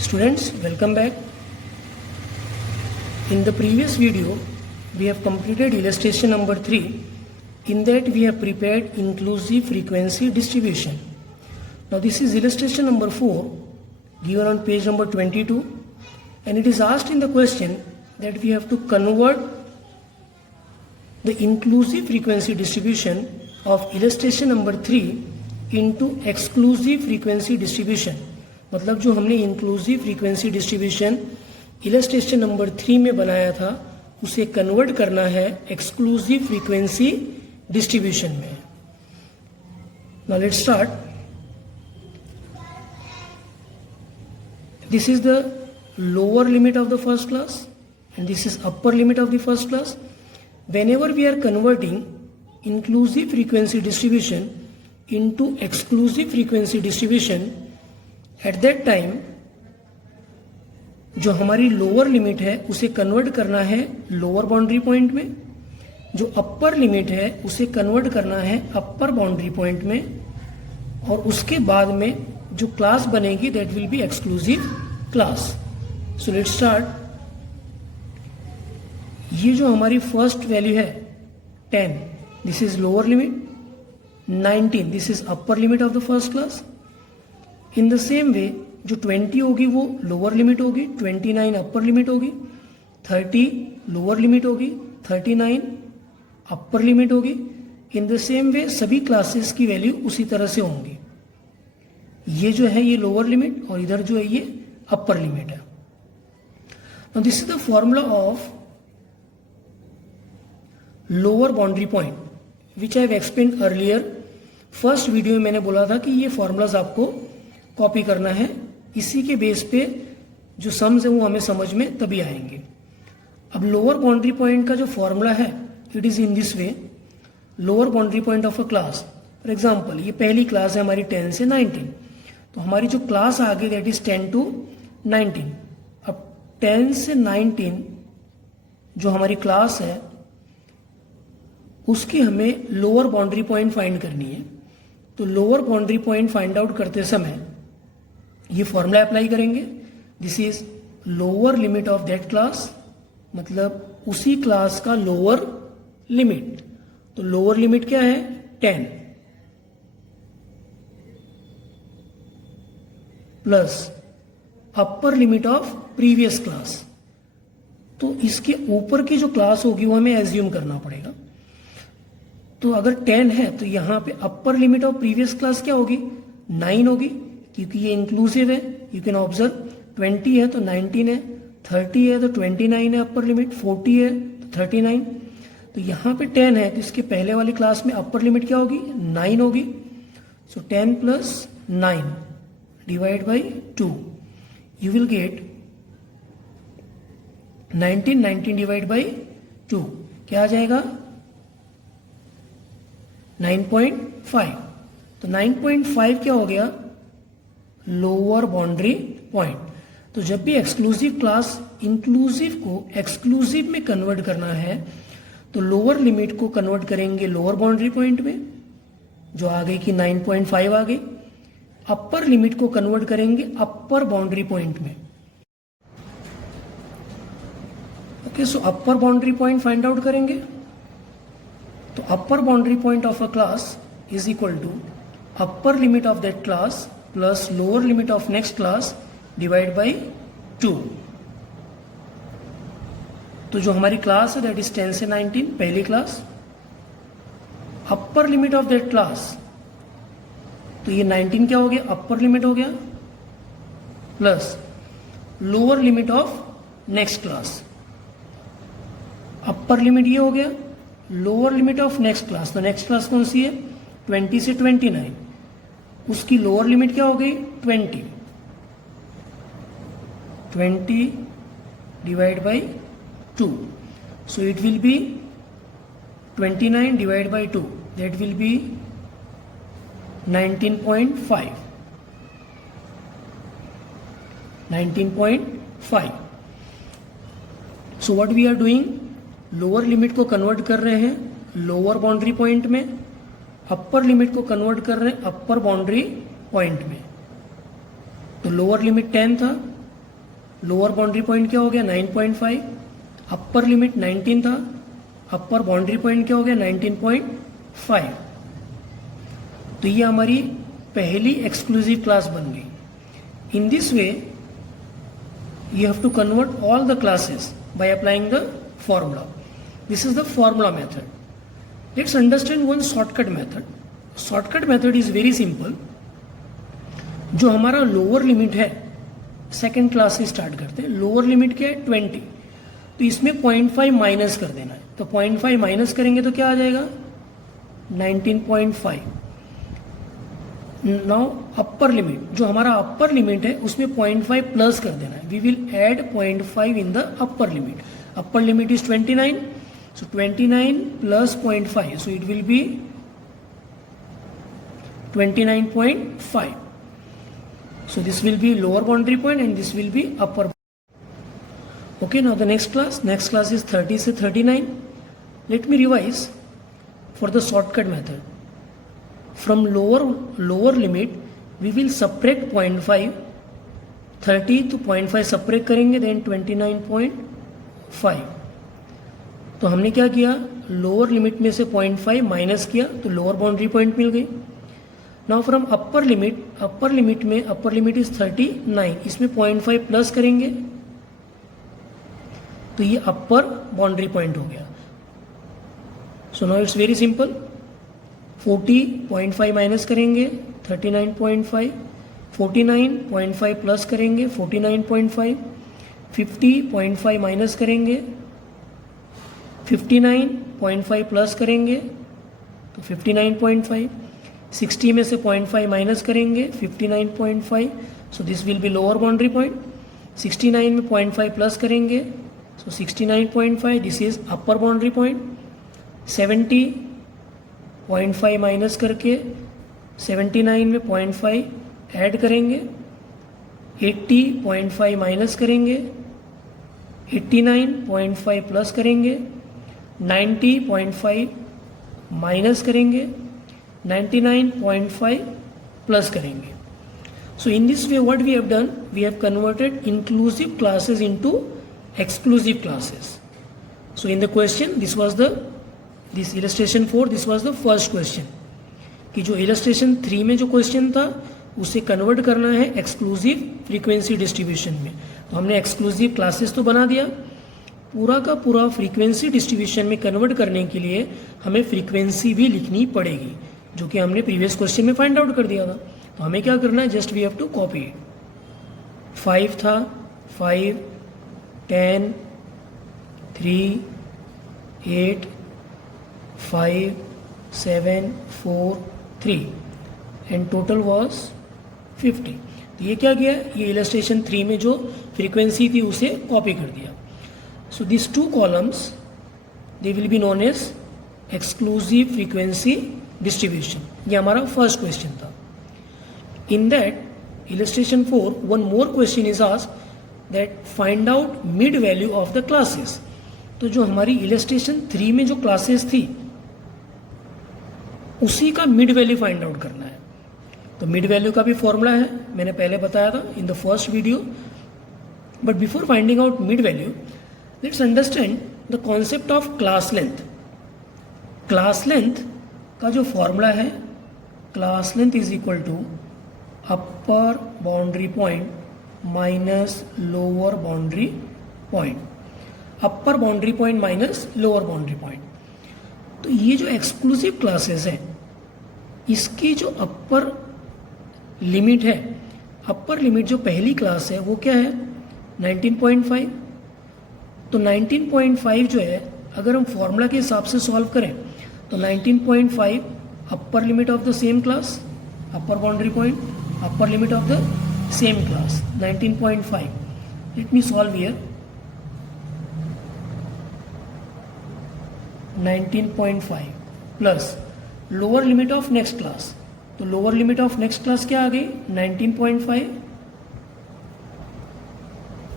Students, welcome back. In the previous video, we have completed illustration number 3. In that, we have prepared inclusive frequency distribution. Now, this is illustration number 4, given on page number 22, and it is asked in the question that we have to convert the inclusive frequency distribution of illustration number 3 into exclusive frequency distribution. मतलब जो हमने inclusive frequency distribution illustration number 3 में बनाया था उसे convert करना है exclusive frequency distribution में. Now let's start. This is the lower limit of the first class and this is upper limit of the first class. Whenever we are converting inclusive frequency distribution into exclusive frequency distribution, at that time जो हमारी lower limit है उसे convert करना है lower boundary point में, जो upper limit है उसे कन्वर्ट करना है अपर बाउंड्री पॉइंट में, और उसके बाद में जो क्लास बनेगी that will B exclusive class. So let's start. ये जो हमारी फर्स्ट वैल्यू है 10, this is lower limit. 19, this is upper limit of the first class. In the same way जो 20 होगी वो लोअर लिमिट होगी, 29 अपर लिमिट होगी, 30 लोअर लिमिट होगी, 39 अपर लिमिट होगी. इन द सेम वे सभी क्लासेस की वैल्यू उसी तरह से होंगी. ये जो है ये लोअर लिमिट और इधर जो है ये अपर लिमिट है. Now this is the formula of lower boundary point which I have explained earlier. First video में मैंने बोला था कि ये फॉर्मूलाज आपको कॉपी करना है, इसी के बेस पे जो सम्स है वो हमें समझ में तभी आएंगे. अब लोअर बाउंड्री पॉइंट का जो फॉर्मूला है it is in this way. Lower boundary point of a class, for example ये पहली क्लास है हमारी 10 से 19, तो हमारी जो क्लास आ गई दैट इज 10 to 19. अब 10 से 19 जो हमारी क्लास है उसकी हमें लोअर बाउंड्री पॉइंट फाइंड करनी है. तो lower boundary point find out करते समय ये फॉर्मूला अप्लाई करेंगे. This is lower limit of that class, मतलब उसी क्लास का लोअर लिमिट. तो लोअर लिमिट क्या है 10 plus upper limit of previous class. तो इसके ऊपर की जो क्लास होगी वो हमें एज्यूम करना पड़ेगा. तो अगर 10 है तो यहां पे अपर लिमिट ऑफ प्रीवियस क्लास क्या होगी 9 होगी, क्योंकि ये इंक्लूसिव है. यू कैन ऑब्जर्व 20 है तो 19 है, 30 है तो 29 है अपर लिमिट, 40 है तो 39. तो यहाँ पे 10 है तो इसके पहले वाली क्लास में अपर लिमिट क्या होगी 9 होगी. सो 10 plus 9 divide by 2 you will get 19 divide by 2 क्या आ जाएगा 9.5. तो 9.5 क्या हो गया लोअर बाउंड्री पॉइंट. तो जब भी एक्सक्लूसिव क्लास इंक्लूसिव को एक्सक्लूसिव में कन्वर्ट करना है तो लोअर लिमिट को कन्वर्ट करेंगे लोअर बाउंड्री पॉइंट में, जो आ गई कि 9.5 आ गई. अपर लिमिट को कन्वर्ट करेंगे अपर बाउंड्री पॉइंट में. Okay, so upper boundary point find out करेंगे. तो upper boundary point of a class is equal to upper limit of that class plus lower limit of next class divide by 2. तो जो हमारी class है that is 10 से 19 पहली class. Upper limit of that class, तो ये 19 क्या हो गया अपर लिमिट हो गया, plus lower limit of next class. Upper limit ये हो गया, lower limit of next class, तो नेक्स्ट क्लास कौन सी है 20 से 29, उसकी लोअर लिमिट क्या हो गई 20 divide by 2. So it will be 29 divide by 2 that will be 19.5. 19.5. So what we are doing, lower limit को कन्वर्ट कर रहे हैं लोअर बाउंड्री पॉइंट में, अपर लिमिट को कन्वर्ट कर रहे हैं अपर बाउंड्री पॉइंट में. तो लोअर लिमिट 10 था, लोअर बाउंड्री पॉइंट क्या हो गया 9.5, अपर लिमिट 19 था, अपर बाउंड्री पॉइंट क्या हो गया 19.5। तो ये हमारी पहली एक्सक्लूसिव क्लास बन गई। In this way you have to convert all the classes by applying the formula. This is the formula method. Let's understand one shortcut method. Shortcut method is very simple. जो हमारा lower limit है, second class से start करते हैं, lower limit क्या है 20, तो इसमें 0.5 माइनस कर देना है। तो 0.5 माइनस करेंगे तो क्या आ जाएगा 19.5। नाउ अपर लिमिट, जो हमारा अपर लिमिट है उसमें 0.5 प्लस कर देना है। We will add 0.5 in the upper limit. Upper limit is 29, so 29 plus 0.5, so it will be 29.5. So this will be lower boundary point and this will be upper. Okay, now the next class is 30 से 39. Let me revise for the shortcut method. From lower limit we will subtract 0.5, 30 to 0.5 subtract करेंगे, then 29.5. तो हमने क्या किया, lower limit में से 0.5 minus किया तो लोअर बाउंड्री पॉइंट मिल गई। नाउ फ्रॉम अपर लिमिट में अपर लिमिट इज 39, इसमें 0.5 प्लस करेंगे तो ये अपर बाउंड्री पॉइंट हो गया। So now it's very simple, 40.5 minus करेंगे 39.5, 49.5 प्लस करेंगे 49.5, 50.5 माइनस करेंगे 59.5 प्लस करेंगे तो 59.5, 60 में से 0.5 माइनस करेंगे 59.5, सो this will be lower boundary point. 69 में 0.5 प्लस करेंगे सो 69.5, this is upper boundary point. 70.5 minus करके 79 में 0.5 ऐड करेंगे, 80.5 माइनस करेंगे, 89.5 प्लस करेंगे, 90.5 माइनस करेंगे, 99.5 प्लस करेंगे। So in this way what we have done, we have converted inclusive classes into exclusive classes. So in the question, this illustration 4, this was the first question कि जो illustration 3 में जो question था उसे convert करना है exclusive frequency distribution में। तो हमने एक्सक्लूसिव क्लासेस तो बना दिया, पूरा का पूरा फ्रीक्वेंसी डिस्ट्रीब्यूशन में कन्वर्ट करने के लिए हमें फ्रीक्वेंसी भी लिखनी पड़ेगी, जो कि हमने प्रीवियस क्वेश्चन में फाइंड आउट कर दिया था। तो हमें क्या करना है, just we have to copy it. 5 था, 5, 10, 3, 8, 5, 7, 4, 3 एंड टोटल वॉज 50। तो ये क्या किया, ये इलस्ट्रेशन 3 में जो फ्रीक्वेंसी थी उसे कॉपी कर दिया। So this 2 columns they will be known as exclusive frequency distribution. ये हमारा फर्स्ट क्वेश्चन था। In that illustration 4, one more question is asked that find out mid value of the classes. तो जो हमारी illustration 3 में जो क्लासेस थी उसी का मिड वैल्यू फाइंड आउट करना है। तो मिड वैल्यू का भी फॉर्मूला है, मैंने पहले बताया था in the first video. But before finding out mid value, let's understand the concept of class length. Class length का जो फॉर्मूला है, class length is equal to upper boundary point minus lower boundary point, upper boundary point minus lower boundary point. तो ये जो exclusive classes है, इसकी जो upper limit है, अपर लिमिट जो पहली क्लास है वो क्या है 19.5। तो 19.5 जो है अगर हम फॉर्मूला के हिसाब से सॉल्व करें तो 19.5 अपर limit of the same class, upper boundary point, upper limit of the same class 19.5. Let me solve here. 19.5 plus lower limit of next class. तो lower limit of next class क्या आ गई 19.5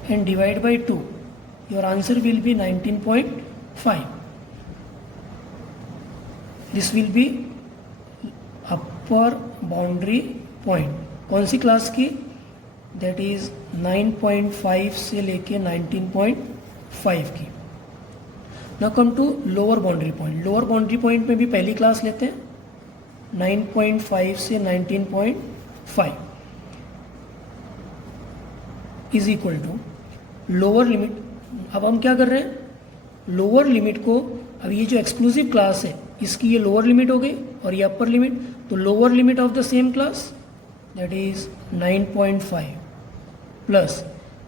and divide by 2. Your answer will be 19.5. This will be upper boundary point. कौन सी class की, that is 9.5 से लेके 19.5 की। Now come to lower boundary point. Lower boundary point में भी पहली क्लास लेते हैं, 9.5 से 19.5 is equal to lower limit. अब हम क्या कर रहे हैं, लोअर लिमिट को, अब ये जो एक्सक्लूसिव क्लास है इसकी ये लोअर लिमिट हो गई और ये अपर लिमिट, तो lower limit of the same class that is 9.5 plus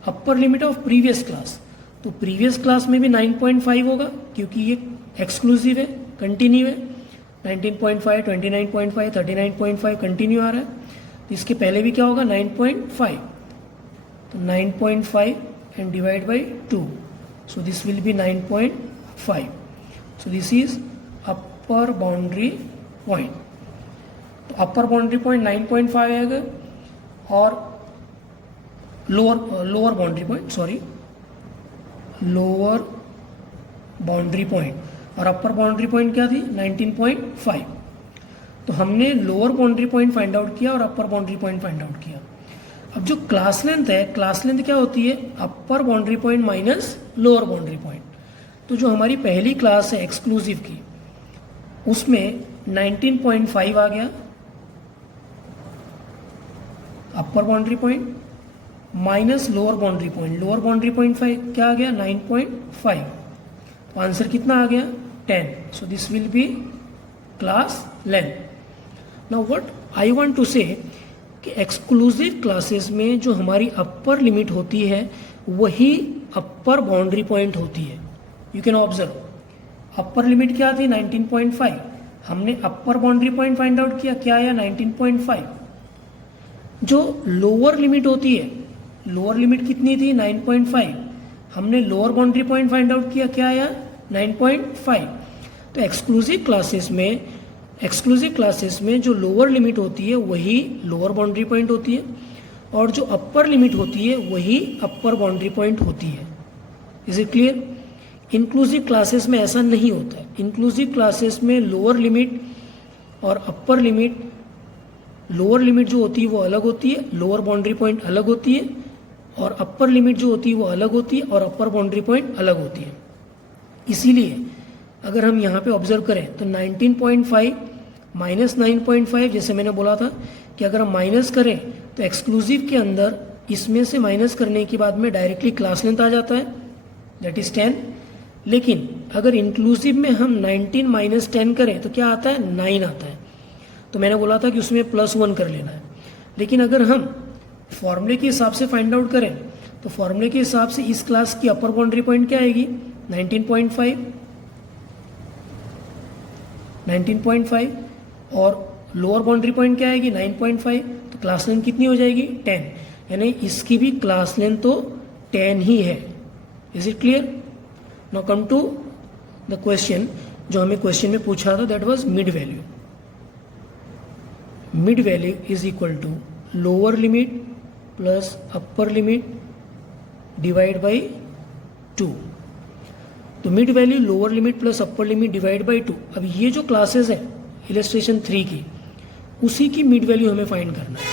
upper limit of previous class, तो प्रीवियस क्लास में भी 9.5 होगा क्योंकि ये एक्सक्लूसिव है, कंटिन्यू है। 19.5, 29.5, 39.5 कंटिन्यू आ रहा है, तो इसके पहले भी क्या होगा 9.5, तो 9.5 and divide by 2, so this will be 9.5, so this is upper boundary point। तो अपर बाउंड्री पॉइंट 9.5 आएगा और lower boundary point, sorry lower boundary point और अपर बाउंड्री पॉइंट क्या थी 19.5। तो हमने lower boundary point find out किया और अपर बाउंड्री पॉइंट फाइंड आउट किया। अब जो क्लास लेंथ है, क्लास लेंथ क्या होती है, अपर boundary point minus lower boundary point. तो जो हमारी पहली क्लास है एक्सक्लूसिव की, उसमें 19.5 आ गया अपर boundary point minus lower boundary point, lower boundary point क्या आ गया 9.5, तो आंसर कितना आ गया 10। So this will be class length. Now what I want to say कि एक्सक्लूसिव क्लासेस में जो हमारी अपर लिमिट होती है वही अपर बाउंड्री पॉइंट होती है। You can observe upper limit क्या थी 19.5, हमने अपर बाउंड्री पॉइंट फाइंड आउट किया, क्या आया 19.5। जो लोअर लिमिट होती है, लोअर लिमिट कितनी थी 9.5, हमने lower boundary point find out किया, क्या आया 9.5। तो एक्सक्लूसिव क्लासेस में जो लोअर लिमिट होती है वही लोअर बाउंड्री पॉइंट होती है और जो अपर लिमिट होती है वही अपर बाउंड्री पॉइंट होती है। Is it clear? Inclusive classes में ऐसा नहीं होता है। इंक्लूसिव क्लासेस में लोअर लिमिट और अपर लिमिट, लोअर लिमिट जो होती है वो अलग होती है, लोअर बाउंड्री पॉइंट अलग होती है, और अपर लिमिट जो होती है वो अलग होती है और अपर बाउंड्री पॉइंट अलग होती है। इसीलिए अगर हम यहाँ पे ऑब्जर्व करें तो 19.5 माइनस 9.5, जैसे मैंने बोला था कि अगर हम माइनस करें तो एक्सक्लूसिव के अंदर इसमें से माइनस करने के बाद में डायरेक्टली क्लास लेंथ आ जाता है, दैट इज 10। लेकिन अगर इंक्लूसिव में हम 19 माइनस 10 करें तो क्या आता है 9 आता है। तो मैंने बोला था कि उसमें +1 कर लेना है। लेकिन अगर हम फॉर्मूले के हिसाब से फाइंड आउट करें तो फॉर्मूले के हिसाब से इस क्लास की अपर बाउंड्री पॉइंट क्या आएगी 19.5 और लोअर बाउंड्री पॉइंट क्या आएगी 9.5। तो क्लास लेंथ कितनी हो जाएगी 10, यानी इसकी भी क्लास लेंथ तो 10 ही है। Is it clear? Now come to the question जो हमें क्वेश्चन में पूछा था, that was mid value. Mid value is equal to lower limit plus upper limit divide by 2। तो mid value lower limit plus upper limit divide by 2। अब ये जो classes है इलस्ट्रेशन 3 की, उसी की मिड वैल्यू हमें फाइंड करना है।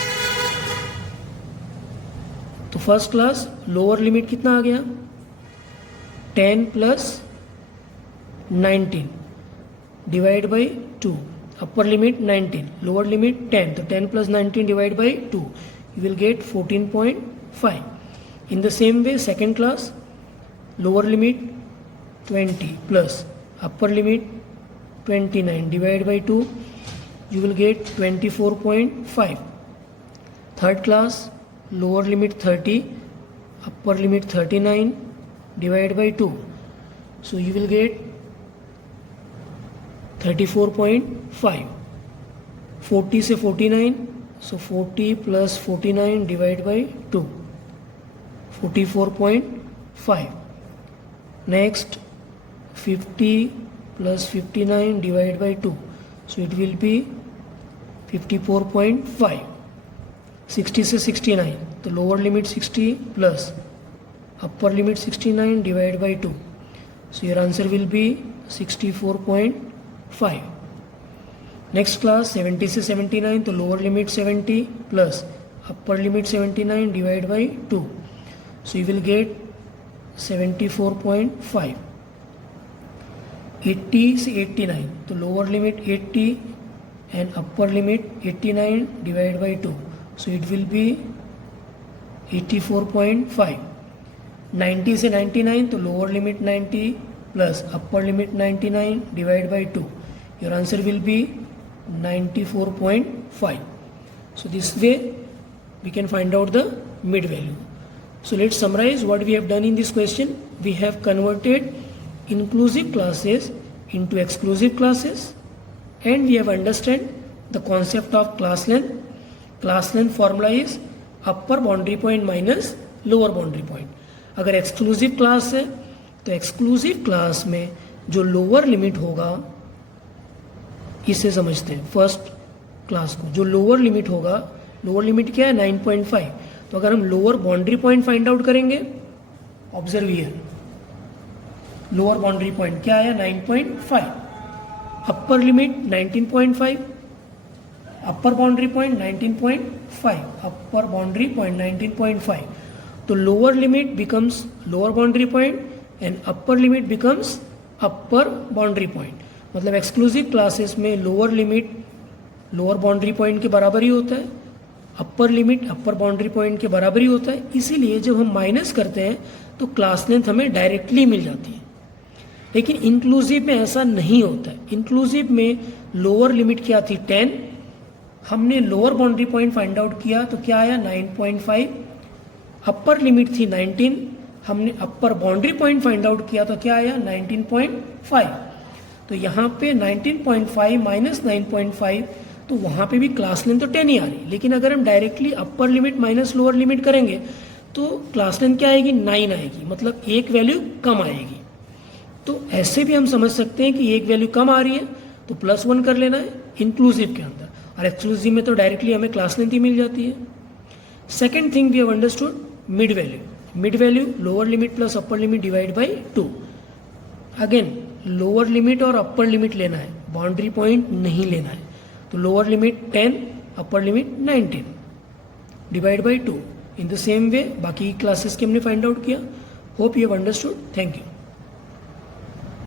तो फर्स्ट क्लास लोअर लिमिट कितना आ गया 10 plus 19 divide by 2, upper limit 19, lower limit 10, तो 10 plus 19 divide by 2, you will get 14.5. In the same way, second class, lower limit 20 plus upper limit 29 divided by 2, you will get 24.5. Third class, lower limit 30, upper limit 39 divided by 2, so you will get 34.5. 40 से 49, so 40 plus 49 divided by 2, 44.5. Next 50 plus 59 divided by 2, so it will be 54.5. 60 से 69, तो lower limit 60 plus upper limit 69 divided by 2, so your answer will be 64.5. Next class 70 से 79, तो lower limit 70 plus upper limit 79 divided by 2. So you will get 74.5. 80 is 89. So lower limit 80 and upper limit 89 divided by 2. So it will be 84.5. 90 से 99 तो lower limit 90 plus upper limit 99 divided by 2. Your answer will be 94.5. So this way we can find out the mid value. So let's summarize what we have done in this question. We have converted inclusive classes into exclusive classes, and we have understand the concept of class length. Class length formula is upper boundary point minus lower boundary point. अगर exclusive class है तो exclusive class में जो lower limit होगा, इसे समझते हैं first class को, जो लोअर लिमिट होगा, लोअर लिमिट क्या है 9.5. तो अगर हम lower boundary point find out करेंगे, observe here, lower boundary point क्या है 9.5, upper limit 19.5, upper boundary point 19.5, upper boundary point 19.5. तो lower limit becomes lower boundary point and upper limit becomes upper boundary point. मतलब exclusive classes में lower limit lower boundary point के बराबर ही होता है, अपर लिमिट अपर बाउंड्री पॉइंट के बराबर ही होता है. इसीलिए जब हम माइनस करते हैं तो क्लास लेंथ हमें डायरेक्टली मिल जाती है. लेकिन इंक्लूसिव में ऐसा नहीं होता है. इंक्लूसिव में लोअर लिमिट क्या थी 10, हमने lower boundary point find out किया तो क्या आया 9.5, अपर लिमिट थी 19, हमने अपर बाउंड्री पॉइंट फाइंड आउट किया तो क्या आया 19.5. तो यहाँ पे 19.5 माइनस 9.5, तो वहाँ पे भी क्लास लेंथ तो 10 ही आ रही. लेकिन अगर हम directly upper limit minus lower limit करेंगे तो क्लास लेंथ क्या आएगी 9 आएगी, मतलब एक वैल्यू कम आएगी. तो ऐसे भी हम समझ सकते हैं कि एक वैल्यू कम आ रही है तो +1 कर लेना है इंक्लूसिव के अंदर, और एक्सक्लूसिव में तो डायरेक्टली हमें क्लास लेंथ ही मिल जाती है. Second thing we have understood mid value. Mid value lower limit plus upper limit divide by 2. Again lower limit और अपर लिमिट लेना है, बाउंड्री पॉइंट नहीं लेना है. तो lower limit 10, upper limit 19 divide by 2. In the same way बाकी classes के हमने फाइंड आउट किया. Hope you have understood. Thank you.